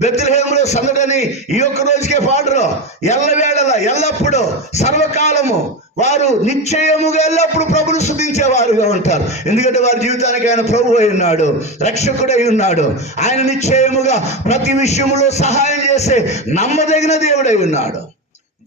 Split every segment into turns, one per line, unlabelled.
బెత్తిహేములో సందడని ఈ ఒక్క రోజుకే పాడరు. ఎల్లవేళల ఎల్లప్పుడు సర్వకాలము వారు నిశ్చయముగా ఎల్లప్పుడు ప్రభును శుద్ధించేవారుగా ఉంటారు. ఎందుకంటే వారి జీవితానికి ఆయన ప్రభు అయి ఉన్నాడు రక్షకుడై ఉన్నాడు. ఆయన నిశ్చయముగా ప్రతి విషయములో సహాయం చేసే నమ్మదగిన దేవుడై ఉన్నాడు.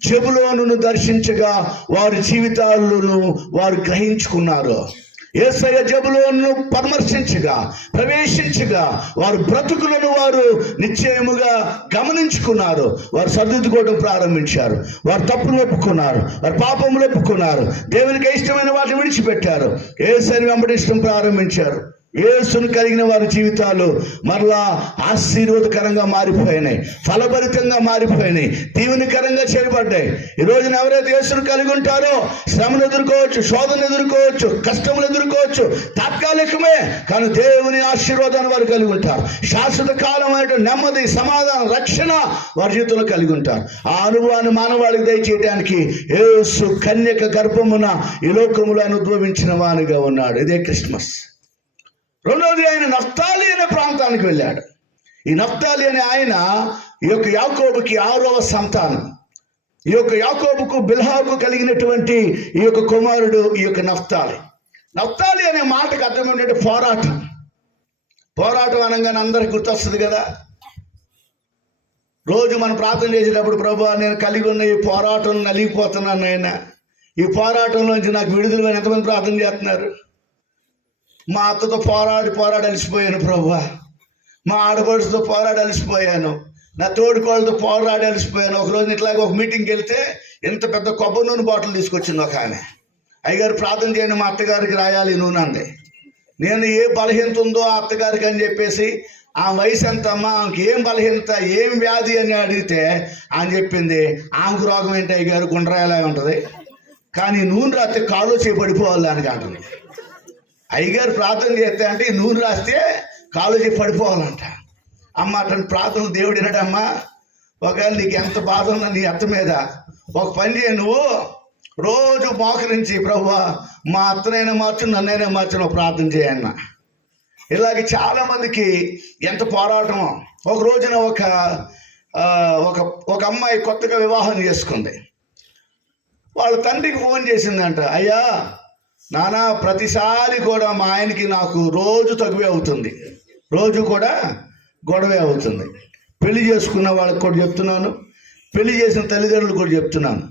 జబులోను దర్శించగా వారి జీవితాలను వారు గ్రహించుకున్నారు. ఏసయ్య జబులోను పరామర్శించగా ప్రవేశించగా వారు బ్రతుకులను వారు నిశ్చయముగా గమనించుకున్నారు. వారు సర్దిద్దుకోవడం ప్రారంభించారు. వారు తప్పులు ఒప్పుకున్నారు. వారు పాపములు ఒప్పుకున్నారు. దేవునికి ఇష్టమైన వాటిని విడిచిపెట్టారు. ఏసని వెంబడించడం ప్రారంభించారు. యేసును కలిగిన వారి జీవితాలు మరలా ఆశీర్వాదకరంగా మారిపోయినాయి ఫలభరితంగా మారిపోయినాయి దీవునికరంగా చేయబడ్డాయి. ఈ రోజున ఎవరైతే యేసును కలిగి ఉంటారో శ్రమను ఎదుర్కోవచ్చు శోధన ఎదుర్కోవచ్చు కష్టములు ఎదుర్కోవచ్చు తాత్కాలికమే కానీ దేవుని ఆశీర్వాదాన్ని వారు కలిగి ఉంటారు. శాశ్వత కాలమైన నెమ్మది సమాధానం రక్షణ వారి జీవితంలో కలిగి ఉంటారు. ఆ అనుభవాన్ని మానవాళికి దయచేయడానికి యేసు కన్యక గర్భమున ఈ లోకములను ఉద్భవించిన వానిగా ఉన్నాడు. ఇదే క్రిస్మస్. రెండవది ఆయన నఫ్తాలి అనే ప్రాంతానికి వెళ్ళాడు. ఈ నఫ్తాలి అనే ఆయన ఈ యొక్క యాకోబుకి ఆరవ సంతానం. ఈ యొక్క యాకోబుకు బిల్హాకు కలిగినటువంటి ఈ యొక్క కుమారుడు ఈ యొక్క నఫ్తాలి. నఫ్తాలి అనే మాటకు అర్థం ఏంటంటే పోరాటం. పోరాటం అనగానే అందరికి గుర్తొస్తుంది కదా. రోజు మనం ప్రార్థన చేసేటప్పుడు ప్రభు నేను కలిగి ఉన్న ఈ పోరాటం నలిగిపోతున్నాను ఆయన ఈ పోరాటంలోంచి నాకు విడుదల ఎంతమంది ప్రార్థన చేస్తున్నారు? మా అత్తతో పోరాడి పోరాడి అలసిపోయాను ప్రభు మా ఆడపడుచుతో పోరాడి అలసిపోయాను. నా తోడుకోళ్ళతో పోరాడి అలసిపోయాను. ఒక రోజు ఇట్లాగే ఒక మీటింగ్కి వెళ్తే ఇంత పెద్ద కొబ్బరి నూనె బాటిల్ తీసుకొచ్చింది ఒక ఆమె. అయ్యగారు ప్రార్థన చేయండి మా అత్తగారికి రాయాలి ఈ నూనె అంది. నేను ఏ బలహీనత ఉందో ఆ అత్తగారికి అని చెప్పేసి ఆ వయసు ఎంత అమ్మా ఆమెకి ఏం బలహీనత? ఏం వ్యాధి? అని అడిగితే ఆమె చెప్పింది ఆమెకు రోగం ఏంటి అయ్యగారు? గుండ్రాయలా ఉంటుంది. కానీ నూనె రాత్రి కాళ్ళు చేపడిపోవాలి దానికి అంటుంది అయ్యగారు ప్రార్థన చేస్తే అంటే నూనె రాస్తే కాలేజీ పడిపోవాలంట. అమ్మ అటువంటి ప్రార్థన దేవుడు వినడమ్మా. ఒకవేళ నీకు ఎంత బాధ ఉన్నా నీ అత్త మీద ఒక పని చేయ నువ్వు. రోజు మోకరించి ప్రభు మా అత్తనైనా మార్చు నన్నైనా మార్చు నువ్వు ప్రార్థన చేయన్న. ఇలాగే చాలా మందికి ఎంత పోరాటమో. ఒక రోజున ఒక ఒక ఒక అమ్మాయి కొత్తగా వివాహం చేసుకుంది. వాళ్ళ తండ్రికి ఫోన్ చేసిందంట అయ్యా నానా ప్రతిసారి కూడా మా ఆయనకి నాకు రోజు తగువే అవుతుంది. రోజు కూడా గొడవే అవుతుంది. పెళ్ళి చేసుకున్న వాళ్ళకి కూడా చెప్తున్నాను. పెళ్ళి చేసిన తల్లిదండ్రులు కూడా చెప్తున్నాను.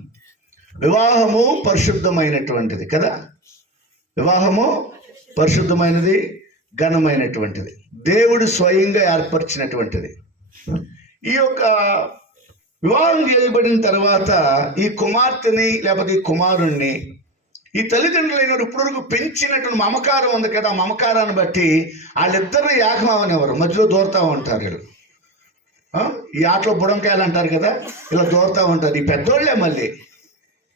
వివాహము పరిశుద్ధమైనటువంటిది కదా? వివాహము పరిశుద్ధమైనది ఘనమైనటువంటిది. దేవుడు స్వయంగా ఏర్పరిచినటువంటిది. ఈ యొక్క వివాహం చేయబడిన తర్వాత ఈ కుమార్తెని లేకపోతే ఈ కుమారుణ్ణి ఈ తల్లిదండ్రులైన ఇప్పటివరకు పెంచినటువంటి మమకారం ఉంది కదా ఆ మమకారాన్ని బట్టి వాళ్ళిద్దరు ఏకమవనివ్వరు మధ్యలో దూరుతూ ఉంటారు వీళ్ళు. ఈ ఆటలో బుడంకాయలు అంటారు కదా ఇలా దూరుతూ ఉంటారు. ఈ పెద్దోళ్ళే మళ్ళీ.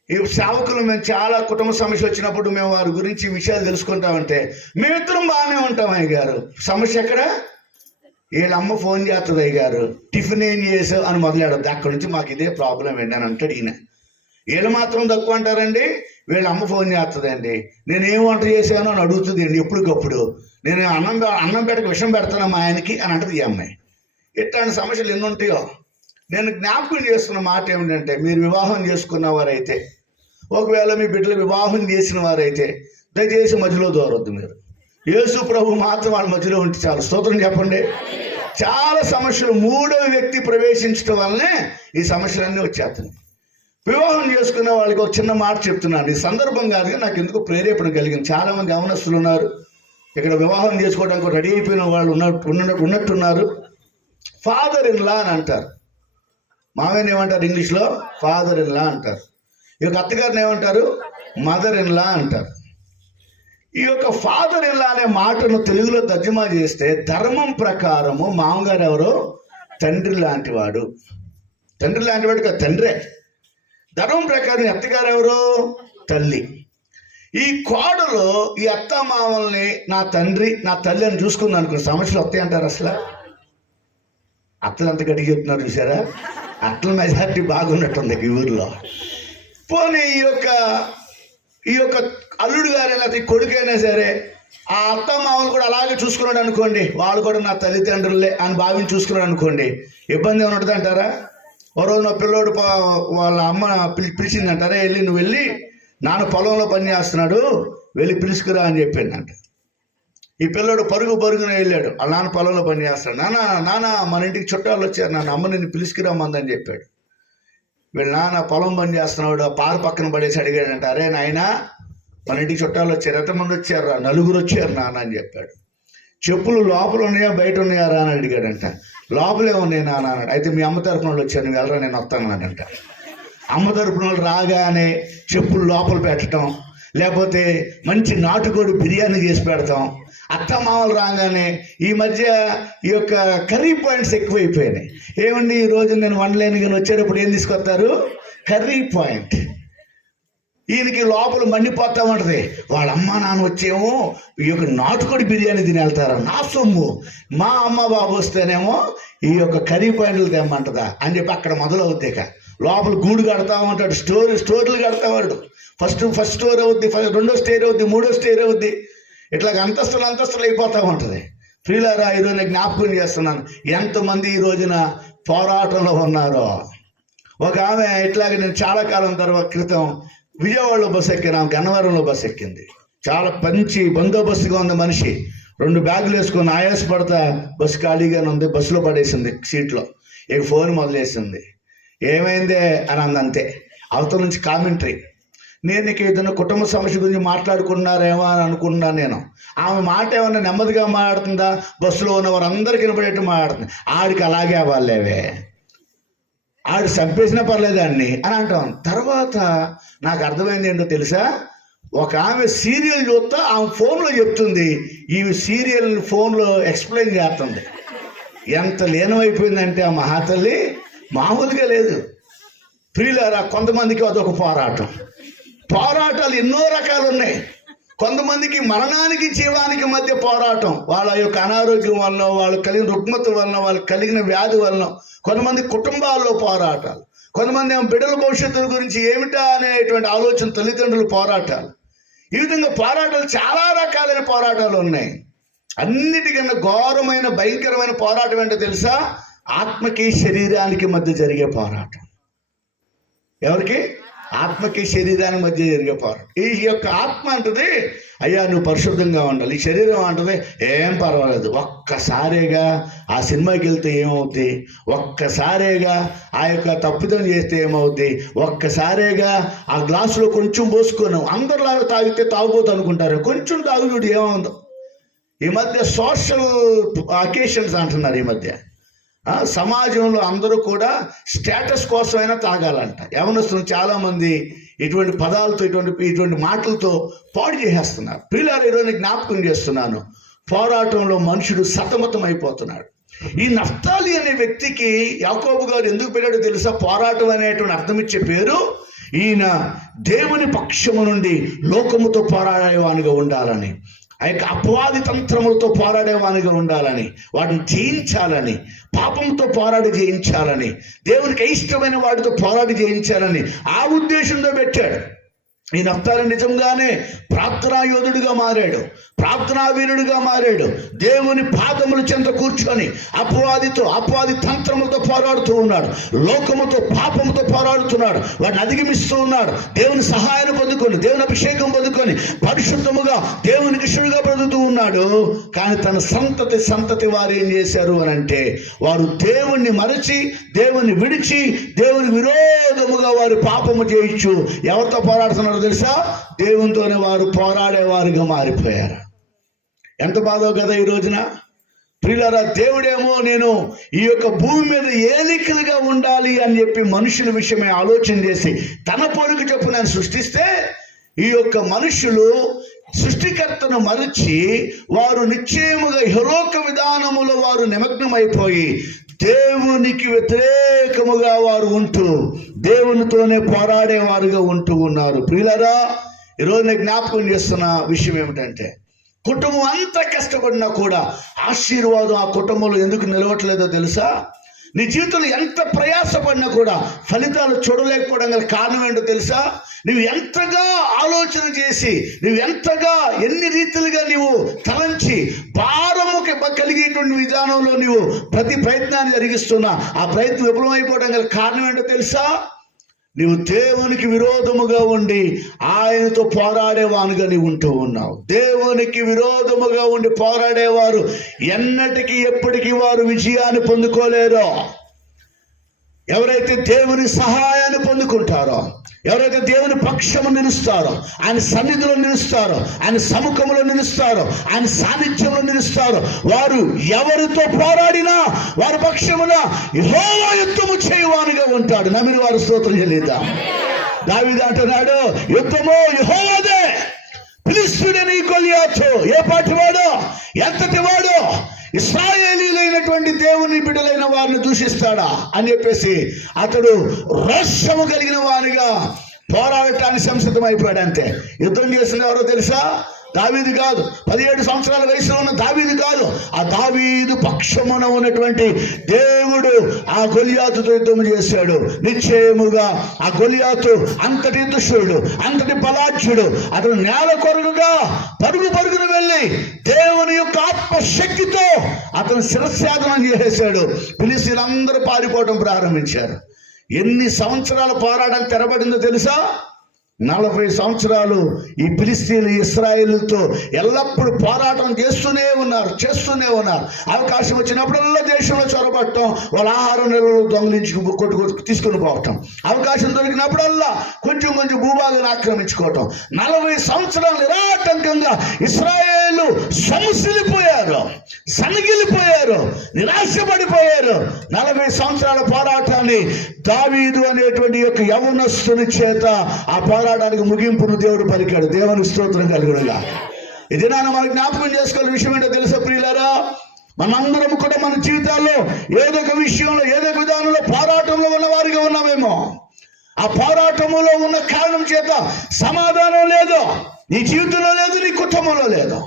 ఈ సేవకులు మేము చాలా కుటుంబ సమస్య వచ్చినప్పుడు మేము వారి గురించి విషయాలు తెలుసుకుంటామంటే మేమిద్దరం బాగానే ఉంటాం అయ్య గారు సమస్య ఎక్కడ? వీళ్ళ అమ్మ ఫోన్ చేస్తుంది అయ్య గారు టిఫిన్ ఏం చేసావు అని మొదలెడద్దు. అక్కడి నుంచి మాకు ఇదే ప్రాబ్లం ఏంటి అని అంటాడు ఈయన. వీళ్ళు మాత్రం తక్కువ అంటారండి. వీళ్ళ అమ్మ ఫోన్ చేస్తుందండి. నేను ఏం వంట చేశాను అని అడుగుతుంది అండి ఎప్పటికప్పుడు. నేను అన్నం అన్నం పెట్టక విషం పెడతాను మా ఆయనకి? అని అంటది ఈ అమ్మాయి. ఇట్లాంటి సమస్యలు ఎన్ని ఉంటాయో. నేను జ్ఞాపకం చేస్తున్న మాట ఏమిటంటే మీరు వివాహం చేసుకున్న వారైతే ఒకవేళ మీ బిడ్డలు వివాహం చేసిన వారైతే దయచేసి మధ్యలో దూరొద్దు మీరు. యేసు ప్రభు మాత్రం వాళ్ళ మధ్యలో ఉంటే చాలు. స్తోత్రం చెప్పండి. చాలా సమస్యలు మూడవ వ్యక్తి ప్రవేశించడం వల్లనే ఈ సమస్యలన్నీ వచ్చేస్తున్నాయి. వివాహం చేసుకున్న వాళ్ళకి ఒక చిన్న మాట చెప్తున్నాను. ఈ సందర్భంగా నాకు ఎందుకు ప్రేరేపణ కలిగింది? చాలా మంది గమనస్తులు ఉన్నారు. ఇక్కడ వివాహం చేసుకోవడానికి రెడీ అయిపోయిన వాళ్ళు ఉన్నట్టు ఉన్నట్టున్నారు. ఫాదర్ ఇన్ లా అని అంటారు. మామయ్యని ఏమంటారు ఇంగ్లీష్లో? ఫాదర్ ఇన్ లా అంటారు. ఈ యొక్క అత్తగారిని ఏమంటారు? మదర్ ఇన్ లా అంటారు. ఈ యొక్క ఫాదర్ ఇన్ లా అనే మాటను తెలుగులో తర్జుమా చేస్తే ధర్మం ప్రకారము మామగారు ఎవరు? తండ్రి లాంటివాడు తండ్రి లాంటివాడు కదా తండ్రే. ధర్మం ప్రకారం ఈ అత్తగారు ఎవరు? తల్లి. ఈ కోడలు ఈ అత్త మామల్ని నా తండ్రి నా తల్లి అని చూసుకుంది అనుకున్న సమస్యలు వస్తాయి అంటారు అసలు. అత్తలు ఎంత గట్టిగా చెప్తున్నారు చూసారా? అట్ల మెజారిటీ బాగున్నట్టుంది ఈ ఊర్లో. పోనీ ఈ యొక్క ఈ యొక్క అల్లుడు గారు లేకపోతే ఈ కొడుకైనా సరే ఆ అత్త మామలు కూడా అలాగే చూసుకున్నాడు అనుకోండి వాళ్ళు కూడా నా తల్లిదండ్రులే అని భావించి చూసుకున్నాడు అనుకోండి ఇబ్బంది ఏమైనా ఉంటుంది అంటారా ఓ రోజు నా పిల్లోడు వాళ్ళ అమ్మ పిలి పిలిచిందంటారా వెళ్ళి నువ్వు వెళ్ళి నాన్న పొలంలో పని చేస్తున్నాడు వెళ్ళి పిలుచుకురా అని చెప్పిందంట. ఈ పిల్లోడు పరుగు పరుగున వెళ్ళాడు. వాళ్ళ నాన్న పొలంలో పని చేస్తాడు నాన్న నాన్న మన ఇంటికి చుట్టాలు వచ్చారు. నాన్న అమ్మ నిన్ను పిలుచుకురామందని చెప్పాడు. వీళ్ళ నాన్న పొలం పని చేస్తున్నాడు ఆ పార పక్కన పడేసి అడిగాడంట అరే నాయనా మన ఇంటికి చుట్టాలు వచ్చారు. ఎంతమంది వచ్చారు నలుగురు వచ్చారు నాన్న అని చెప్పాడు. చెప్పులు లోపల ఉన్నాయా బయట ఉన్నాయా రా అని అడిగాడంట. లోపలే ఉన్నాయి నాన్న అన్నాడు. అయితే మీ అమ్మ తరపున వాళ్ళు వచ్చాను వెళ్ళరా నేను వస్తాను అనంట అమ్మ తరపున వాళ్ళు రాగానే చెప్పులు లోపల పెట్టడం లేకపోతే మంచి నాటుకోడి బిర్యానీ చేసి పెడతాం. అత్త మామలు రాగానే ఈ మధ్య ఈ యొక్క కర్రీ పాయింట్స్ ఎక్కువైపోయినాయి. ఏమండి ఈ రోజు నేను వండలేను కానీ వచ్చేటప్పుడు ఏం తీసుకొస్తారు? Curry point. ఈయనకి లోపల మండిపోతా ఉంటది వాళ్ళ అమ్మ నాన్న వచ్చేమో ఈ యొక్క నాటుకోడి బిర్యానీ తిని వెళ్తారు నా సొమ్ము. మా అమ్మ బాబు వస్తేనేమో ఈ యొక్క కర్రీ పాయింట్లు తెమ్మంటదా అని చెప్పి అక్కడ మొదలవుద్ది ఇక. లోపల గూడు కడతా ఉంటాడు స్టోర్ స్టోర్లు కడతా వాడు ఫస్ట్ ఫస్ట్ స్టోర్ అవుద్ది ఫస్ట్ రెండో స్టేర్ అవుద్ది మూడో స్టేర్ అవుద్ది. ఇట్లా అంతస్తులు అంతస్తులు అయిపోతూ ఉంటుంది ఫ్రీలారా ఈరోజు నేను జ్ఞాపకం చేస్తున్నాను. ఎంతమంది ఈ రోజున పోరాటంలో ఉన్నారో. ఒక ఆమె ఇట్లాగ నేను చాలా కాలం తర్వాత క్రితం విజయవాడలో బస్సు ఎక్కినా ఆమె గన్నవరంలో బస్సు ఎక్కింది. చాలా మంచి బందోబస్తుగా ఉంది మనిషి. రెండు బ్యాగులు వేసుకొని ఆయాసపడతా బస్సు ఖాళీగానే ఉంది బస్సులో పడేసింది సీట్లో. ఇక ఫోన్ మొదలేసింది. ఏమైందే అని అందంతే. అవతల నుంచి కామెంటరీ. నేను ఇక ఏదైనా కుటుంబ సమస్య గురించి మాట్లాడుకున్నారేమో అని అనుకున్నాను నేను. ఆమె మాట ఏమన్నా నెమ్మదిగా మాట్లాడుతుందా? బస్సులో ఉన్న వారందరికీ వినపడేట్టు మాట్లాడుతుంది. ఆడికి అలాగే అవ్వాలేవే ఆడు చంపేసినా పర్లేదు అని అంటాం. తర్వాత నాకు అర్థమైంది ఏంటో తెలుసా? ఒక ఆమె సీరియల్ చూస్తా ఆమె ఫోన్లో చెప్తుంది. ఈ సీరియల్ ఫోన్లో ఎక్స్ప్లెయిన్ చేస్తుంది. ఎంత లీనమైపోయిందంటే ఆ మహాతల్లి మామూలుగా లేదు. ప్రియులారా కొంతమందికి అదొక పోరాటం. పోరాటాలు ఎన్నో రకాలు ఉన్నాయి కొంతమందికి మరణానికి జీవానికి మధ్య పోరాటం. వాళ్ళ యొక్క అనారోగ్యం వలన వాళ్ళు కలిగిన రుగ్మత వలన వాళ్ళు కలిగిన వ్యాధి వలన కొంతమంది కుటుంబాల్లో పోరాటాలు. కొంతమంది ఏమో బిడ్డల భవిష్యత్తు గురించి ఏమిటా అనేటువంటి ఆలోచన తల్లిదండ్రులు పోరాటాలు. ఈ విధంగా పోరాటాలు చాలా రకాలైన పోరాటాలు ఉన్నాయి. అన్నిటికన్నా ఘోరమైన భయంకరమైన పోరాటం ఏంటో తెలుసా? ఆత్మకి శరీరానికి మధ్య జరిగే పోరాటం. ఎవరికి? ఆత్మకి శరీరానికి మధ్య జరిగే పోరాటం. ఈ యొక్క ఆత్మ అంటది అయ్యా నువ్వు పరిశుద్ధంగా ఉండాలి. ఈ శరీరం అంటది ఏం పర్వాలేదు. ఒక్కసారిగా ఆ సినిమాకి వెళ్తే ఏమవుద్ది? ఒక్కసారిగా ఆ యొక్క తప్పిదం చేస్తే ఏమవుద్ది? ఒక్కసారిగా ఆ గ్లాసులో కొంచెం పోసుకున్నాం అందరిలాగా తాగితే తాగుబోతు అనుకుంటారు. కొంచెం తాగుడు ఏమవుందో ఈ మధ్య సోషల్ అకేషన్స్ అంటున్నారు ఈ మధ్య. సమాజంలో అందరూ కూడా స్టేటస్ కోసమైనా తాగాలంట. యవనస్తులు చాలామంది ఇటువంటి పదాలతో ఇటువంటి ఇటువంటి మాటలతో పాడు చేసేస్తున్నారు. పిల్లలు ఈరోజు జ్ఞాపకం చేస్తున్నాను. పోరాటంలో మనుషుడు సతమతం అయిపోతున్నాడు ఈ నఫ్తాలి అనే వ్యక్తికి యాకోబు గారు ఎందుకు పెట్టాడో తెలుసా? పోరాటం అనేటువంటి అర్థం ఇచ్చే పేరు ఈయన దేవుని పక్షము నుండి లోకముతో పోరాడేవానిగా ఉండాలని. ఆ యొక్క అపవాది తంత్రములతో పోరాడేవానిగా ఉండాలని వాటిని జయించాలని పాపంతో పోరాడి జయించాలని దేవునికి ఇష్టమైన వాటితో పోరాడి జయించాలని ఆ ఉద్దేశంతో పెట్టాడు. ఈ నఫ్తాలి నిజంగానే ప్రార్థనా యోధుడిగా మారాడు. ప్రార్థనా వీరుడిగా మారాడు. దేవుని పాదముల చెంత కూర్చొని అపవాదితో అపవాది తంత్రములతో పోరాడుతూ ఉన్నాడు. లోకముతో పాపముతో పోరాడుతున్నాడు. వాడిని అధిగమిస్తూ ఉన్నాడు. దేవుని సహాయాన్ని పొందుకొని దేవుని అభిషేకం పొందుకొని పరిశుద్ధముగా దేవునికి ఇష్టడుగా బ్రతుకుతూ ఉన్నాడు. కానీ తన సంతతి సంతతి వారు ఏం చేశారు అని అంటే వారు దేవుణ్ణి మరచి దేవుణ్ణి విడిచి దేవుని విరోధముగా వారు పాపము చేయొచ్చు ఎవరితో పోరాడుతున్నారు తెలుసా? దేవునితోనే వారు పోరాడేవారుగా మారిపోయారు. ఎంత బాధో కదా ఈ రోజున? ప్రియులరా దేవుడేమో నేను ఈ యొక్క భూమి మీద ఏలికలుగా ఉండాలి అని చెప్పి మనుషుల విషయమే ఆలోచన చేసి తన పొరుగు చొప్పున సృష్టిస్తే ఈ యొక్క మనుషులు సృష్టికర్తను మరచి వారు నిశ్చయముగా హెరోక విధానములో వారు నిమగ్నమైపోయి దేవునికి వ్యతిరేకముగా వారు ఉంటూ దేవునితోనే పోరాడేవారుగా ఉంటూ ఉన్నారు. ప్రియులరా ఈరోజు నేను జ్ఞాపకం చేస్తున్న విషయం ఏమిటంటే కుటుంబం అంత కష్టపడినా కూడా ఆశీర్వాదం ఆ కుటుంబంలో ఎందుకు నిలవట్లేదో తెలుసా? నీ జీవితంలో ఎంత ప్రయాసపడినా కూడా ఫలితాలు చూడలేకపోవడం గల కారణం ఏంటో తెలుసా? నువ్వు ఎంతగా ఆలోచన చేసి నువ్వు ఎంతగా ఎన్ని రీతిలుగా నీవు తలంచి భారము కలిగేటువంటి విధానంలో నీవు ప్రతి ప్రయత్నాన్ని జరిగిస్తున్నా ఆ ప్రయత్నం విఫలమైపోవడం గల కారణం ఏంటో తెలుసా? నీవు దేవునికి విరోధముగా ఉండి ఆయనతో పోరాడేవానుగా నీవు ఉంటూ ఉన్నావు. దేవునికి విరోధముగా ఉండి పోరాడేవారు ఎన్నటికీ ఎప్పటికీ వారు విజయాన్ని పొందుకోలేరో. ఎవరైతే దేవుని సహాయాన్ని పొందుకుంటారో ఎవరైతే దేవుని పక్షము నిలుస్తారో ఆయన సన్నిధిలో నిలుస్తారో ఆయన సముఖంలో నిలుస్తారో ఆయన సాన్నిధ్యంలో నిలుస్తారో వారు ఎవరితో పోరాడినా వారి పక్షమున యెహోవా యుద్ధము చేయువానిగా ఉంటాడు. నమ్మిన వారు స్తోత్రం చెల్లిద్దా. దావిది అంటున్నాడు యుద్ధము యెహోవాదే. నీ కొలియాచు ఏ పాటి వాడో ఎంతటి వాడో? ఇస్రాయేలీలైనటువంటి దేవుని బిడ్డలైన వారిని దూషిస్తాడా అని చెప్పేసి అతడు రోషము కలిగిన వారిగా పోరాడటానికి సంసిద్ధమైపోయాడు అంతే యుద్ధం చేసిన ఎవరో తెలుసా? దావీది కాదు. పదిహేడు సంవత్సరాల వయసులో ఉన్న దావీది కాదు. ఆ దావీదు పక్షమున ఉన్నటువంటి దేవుడు ఆ గొలియాతుతో యుద్ధం చేశాడు. నిశ్చయముగా ఆ గొలియాతు అంతటి దుష్టుడు అంతటి బలాఢ్యుడు అతను నేల కొరకుగా పరుగు పరుగును వెళ్ళి దేవుని యొక్క ఆత్మశక్తితో అతను శిరస్యాదనం చేసేశాడు. పిలిసిలందరూ పారిపోవడం ప్రారంభించారు. ఎన్ని సంవత్సరాల పోరాటం తెరబడిందో తెలుసా? నలభై సంవత్సరాలు ఈ ఫిలిస్తీన్లు ఇస్రాయేల్తో ఎల్లప్పుడూ పోరాటం చేస్తూనే ఉన్నారు చేస్తూనే ఉన్నారు. అవకాశం వచ్చినప్పుడల్లా దేశంలో చొరబట్టడం వాళ్ళ ఆహారం నిల్వలు దొంగలించి కొట్టు తీసుకుని పోవటం అవకాశం దొరికినప్పుడల్లా కొంచెం కొంచెం భూభాగాన్ని ఆక్రమించుకోవటం. నలభై సంవత్సరాలు నిరాటంకంగా ఇస్రాయేలు సమస్యలిపోయారు సనగిలిపోయారు. నిరాశపడిపోయారు. నలభై సంవత్సరాల పోరాటాన్ని దావీదు అనేటువంటి యొక్క యవనస్తుని చేత ఆ పోరాటం పోరాటానికి ముగింపును దేవుడు పలికాడు. దేవుని స్తోత్రం కలుగుడుగా ఇది నాన్న మనకు జ్ఞాపకం చేసుకోవాల్సిన విషయం ఏంటో తెలుసా ప్రియులారా? మనందరం కూడా మన జీవితాల్లో ఏదో ఒక విషయంలో ఏదో ఒక విధానంలో పోరాటంలో ఉన్న వారిగా ఉన్నామేమో. ఆ పోరాటములో ఉన్న కారణం చేత సమాధానం లేదు. నీ జీవితంలో లేదు నీ కుటుంబంలో లేదు.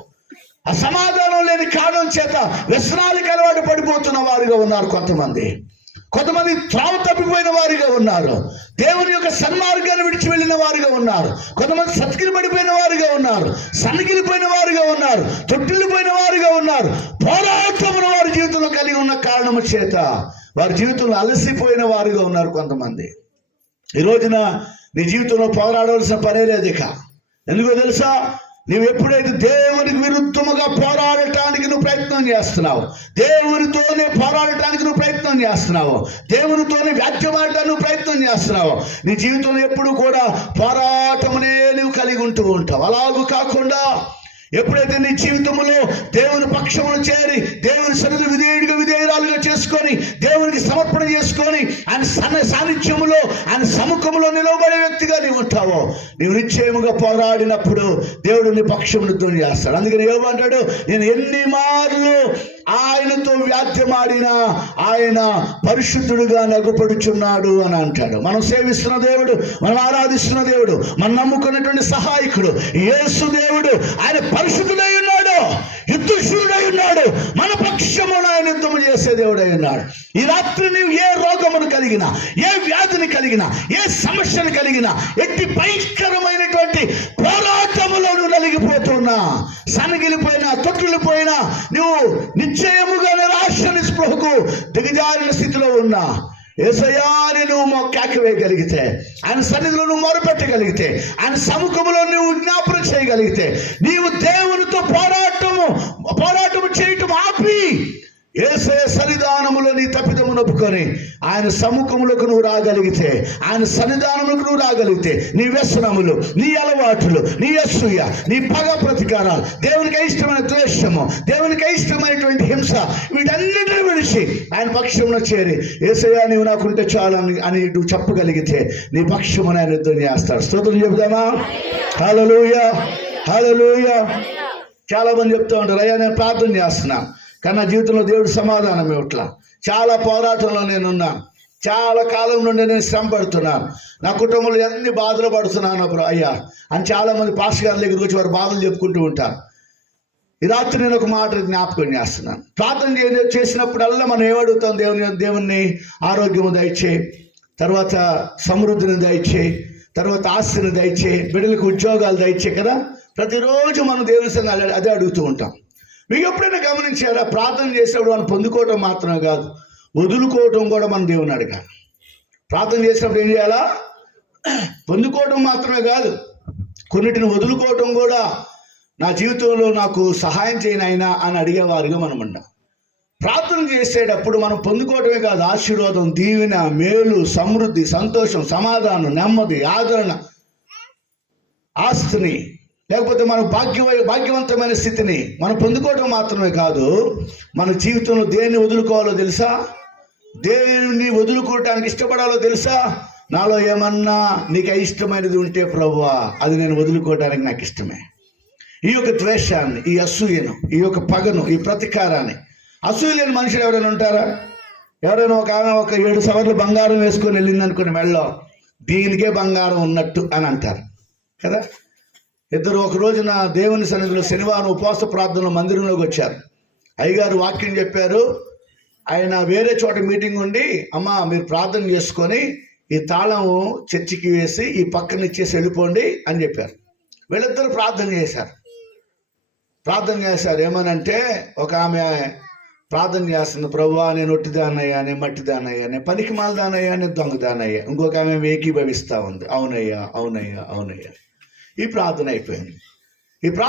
ఆ సమాధానం లేని కారణం చేత వ్యసనాలకు అలవాటు పడిపోతున్న వారిగా ఉన్నారు కొంతమంది. కొంతమంది త్రావ తప్పిపోయిన వారిగా ఉన్నారు. దేవుని యొక్క సన్మార్గాన్ని విడిచి వెళ్ళిన వారిగా ఉన్నారు. కొంతమంది సత్కిలి పడిపోయిన వారిగా ఉన్నారు. సన్నగిలిపోయిన వారిగా ఉన్నారు. తొట్టిల్లిపోయిన వారిగా ఉన్నారు. పోరాటమును వారి జీవితంలో కలిగి ఉన్న కారణము చేత వారి జీవితంలో అలసిపోయిన వారిగా ఉన్నారు కొంతమంది. ఈ రోజున నీ జీవితంలో పోరాడవలసిన పనే లేదు ఇక. ఎందుకో తెలుసా? నువ్వు ఎప్పుడైతే దేవునికి విరుద్ధముగా పోరాడటానికి నువ్వు ప్రయత్నం చేస్తున్నావు దేవునితోనే పోరాడటానికి నువ్వు ప్రయత్నం చేస్తున్నావు దేవునితోనే వ్యాఖ్యమాడటానికి నువ్వు ప్రయత్నం చేస్తున్నావు నీ జీవితంలో ఎప్పుడు కూడా పోరాటమునే నువ్వు కలిగి ఉంటూ ఉంటావు. అలాగూ కాకుండా ఎప్పుడైతే నీ జీవితంలో దేవుని పక్షమును చేరి దేవుని సన్నిధి విధేయుడిగా విధేయురాలుగా చేసుకొని దేవునికి సమర్పణ చేసుకొని ఆయన సన్న సాన్నిధ్యములో ఆయన సముఖములో నిలవబడే వ్యక్తిగా నీవు ఉంటావో నీవు నిశ్చయముగా పోరాడినప్పుడు దేవుడు నీ పక్షమును ధ్వని చేస్తాడు అందుకని ఏమంటాడు నేను ఎన్ని మార్లు ఆయనతో వ్యాధ్యమాడిన ఆయన పరిశుద్ధుడుగా నగుపడుచున్నాడు అని అంటాడు. మనం సేవిస్తున్న దేవుడు మనం ఆరాధిస్తున్న దేవుడు మనం నమ్ముకున్నటువంటి సహాయకుడు యేసు దేవుడు ఆయన పరిశుద్ధుడై యుద్ధశూరుడై ఉన్నాడు. మన పక్షమున ఆయన యుద్ధము చేసే దేవుడై ఉన్నాడు. ఈ రాత్రి నీవు ఏ రోగమును కలిగినా ఏ వ్యాధిని కలిగినా ఏ సమస్యను కలిగినా ఎట్టి భయంకరమైనటువంటి పోరాటములో నువ్వు నలిగిపోతున్నా. సనగిలిపోయినా తొట్టులిపోయినా నువ్వు నిశ్చయముగా నిరాశ నిస్పృహకు దిగజారిన స్థితిలో ఉన్నా. ఏసయాని నువ్వు మొక్కాకి వేయగలిగితే ఆయన సన్నిధిలో నువ్వు మొరపెట్టగలిగితే ఆయన సముఖంలో నువ్వు జ్ఞాపన చేయగలిగితే నీవు దేవునితో పోరాటము పోరాటము చేయటం ఆపి. ఏసే సన్నిధానములని నీ తప్పిదము నొప్పుకొని ఆయన సముఖములకు నువ్వు రాగలిగితే ఆయన సన్నిధానములకు నువ్వు రాగలిగితే నీ వ్యసనములు నీ అలవాట్లు నీ అసూయ నీ పగ ప్రతికారాలు దేవునికి ఇష్టమైన ద్వేషము దేవునికి ఇష్టమైనటువంటి హింస వీటన్నిటిని విడిచి ఆయన పక్షమున చేరి ఏసయ్యా నీవు నాకుంటే చాలు అని అని నువ్వు చెప్పగలిగితే నీ పక్షమున ఆయన యుద్ధం చేస్తాడు. స్తోత్రం చెబుదామా? హలలుయ హలలుయ చాలా మంది చెప్తూ ఉంటారు అయ్యా నేను ప్రార్థన చేస్తున్నాను కానీ నా జీవితంలో దేవుడు సమాధానం ఇవ్వట్లా. చాలా పోరాటంలో నేనున్నాను చాలా కాలం నుండి నేను శ్రమ పడుతున్నాను. నా కుటుంబంలో ఎన్ని బాధలు పడుతున్నాను అప్పుడు అయ్యా. అని చాలామంది పాస్ గారి దగ్గరికి వచ్చి వారు బాధలు చెప్పుకుంటూ ఉంటారు. ఈ రాత్రి నేను ఒక మాట జ్ఞాపకం చేస్తున్నాను. ప్రార్థన చేసినప్పుడల్లా మనం ఏమడుగుతాం? దేవుని దేవుణ్ణి ఆరోగ్యము దయచే తర్వాత సమృద్ధిని దయచే తర్వాత ఆస్తిని దయచే బిడ్డలకు ఉద్యోగాలు దయచే కదా? ప్రతిరోజు మనం దేవుని సంగ అదే అడుగుతూ ఉంటాం. మీకు ఎప్పుడైనా గమనించారా? ప్రార్థన చేసేప్పుడు మనం పొందుకోవటం మాత్రమే కాదు వదులుకోవటం కూడా మన దేవుని అడగాలి. ప్రార్థన చేసినప్పుడు ఏం చేయాలా? పొందుకోవటం మాత్రమే కాదు కొన్నిటిని వదులుకోవటం కూడా నా జీవితంలో నాకు సహాయం చేయను అయినా అని అడిగేవారుగా మనం ఉండాం ప్రార్థన చేసేటప్పుడు మనం పొందుకోవటమే కాదు ఆశీర్వాదం దీవెన మేలు సమృద్ధి సంతోషం సమాధానం నెమ్మది ఆదరణ ఆస్తిని లేకపోతే మనం భాగ్య భాగ్యవంతమైన స్థితిని మనం పొందుకోవటం మాత్రమే కాదు మన జీవితంలో దేన్ని వదులుకోవాలో తెలుసా? దేవుని వదులుకోవటానికి ఇష్టపడాలో తెలుసా? నాలో ఏమన్నా నీకు ఇష్టమైనది ఉంటే ప్రభువా అది నేను వదులుకోవటానికి నాకు ఇష్టమే. ఈ యొక్క ద్వేషాన్ని ఈ అసూయను ఈ యొక్క పగను ఈ ప్రతీకారాన్ని అసూయ లేని మనుషులు ఎవరైనా ఉంటారా? ఎవరైనా ఒక ఆమె ఒక ఏడు సవర్లు బంగారం వేసుకొని వెళ్ళింది అనుకుని మెళ్ళో దీనికే బంగారం ఉన్నట్టు అని అంటారు. కదా? ఇద్దరు ఒక రోజున దేవుని సన్నిధిలో శనివారం ఉపవాస ప్రార్థనలో మందిరంలోకి వచ్చారు. అయ్యగారు వాక్యం చెప్పారు. ఆయన వేరే చోట మీటింగ్ ఉండి అమ్మ మీరు ప్రార్థన చేసుకొని ఈ తాళం చర్చికి వేసి ఈ పక్కన ఇచ్చేసి వెళ్ళిపోండి అని చెప్పారు. వీళ్ళిద్దరు ప్రార్థన చేశారు. ప్రార్థన చేశారు. ఏమనంటే ఒక ఆమె ప్రార్థన చేస్తుంది ప్రభువా నేను ఒట్టిదానయ్యా నేను మట్టిదానయ్యా నేను పనికి మాలదానయ్యా నేను దొంగదానయ్యా ఇంకొక ఆమె ఏకీభవిస్తూ ఉంది. అవునయ్యా అవునయ్యా అవునయ్యా. ఈ ప్రార్థన అయిపోయింది ఈ ప్రా